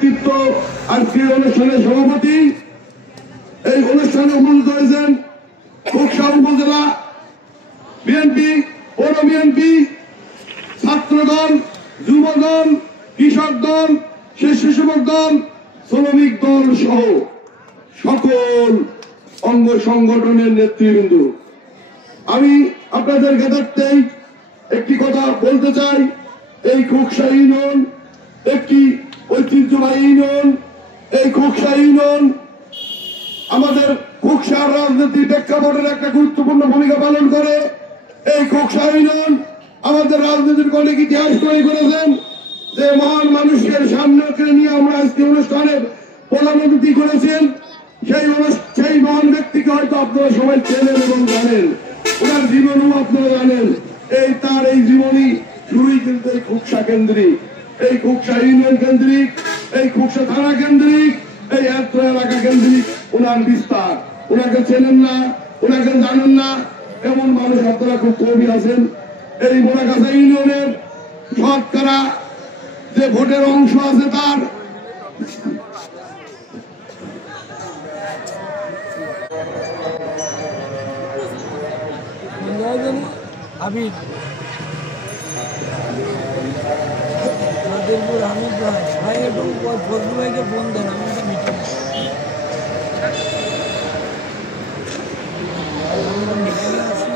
আজকের অনুষ্ঠানের সভাপতি। এই অনুষ্ঠানে উপস্থিত হয়েছেন খোকসা উপজেলা বিএনপি, পৌর বিএনপি, ছাত্রদল, যুবদল, কৃষক দল, স্বেচ্ছাসেবক দল, শ্রমিক দল সহ সকল অঙ্গ সংগঠনের নেতৃবৃন্দ। আমি আপনাদের জ্ঞাতার্থেই একটি কথা বলতে চাই। এই খোকসা ইউনিয়ন একটি ঐতিহ্যবাহী ইউনিয়ন। এই খোকসা ইউনিয়ন আমাদের খোকসার রাজনীতি প্রেক্ষাপটের একটা গুরুত্বপূর্ণ ভূমিকা পালন করে। এই খোকসা ইউনিয়ন আমাদের রাজনীতির অনেক ইতিহাস তৈরি করেছেন। যে মহান মানুষের সামনে নিয়ে আমরা আজকে অনুষ্ঠানের প্রধান অতিথি করেছেন, সেই মহান ব্যক্তিকে হয়তো আপনারা সবাই চেনেন এবং জানেন, ওনার জীবনও আপনারা জানেন। তার এই জীবনী শুরুই কিন্তু এই খোকসা কেন্দ্রিক, এই খোকসা ইউনিয়ন কেন্দ্রিক, এই খোকসা থানা কেন্দ্রিক, এই এলাকা কেন্দ্রিক ওনার বিস্তার। ওনাকে চেনেন না, ওনাকে জানেন না এমন মানুষ আপনারা খুব কমই আছেন। এই মোড়াগাছা ইউনিয়নের শতকরা যে ভোটের অংশ আছে তার হাবিব হামিদ ভাই এবং ফজলু ভাইকে ফোন দেন, আমি একটা মিটিং আছি।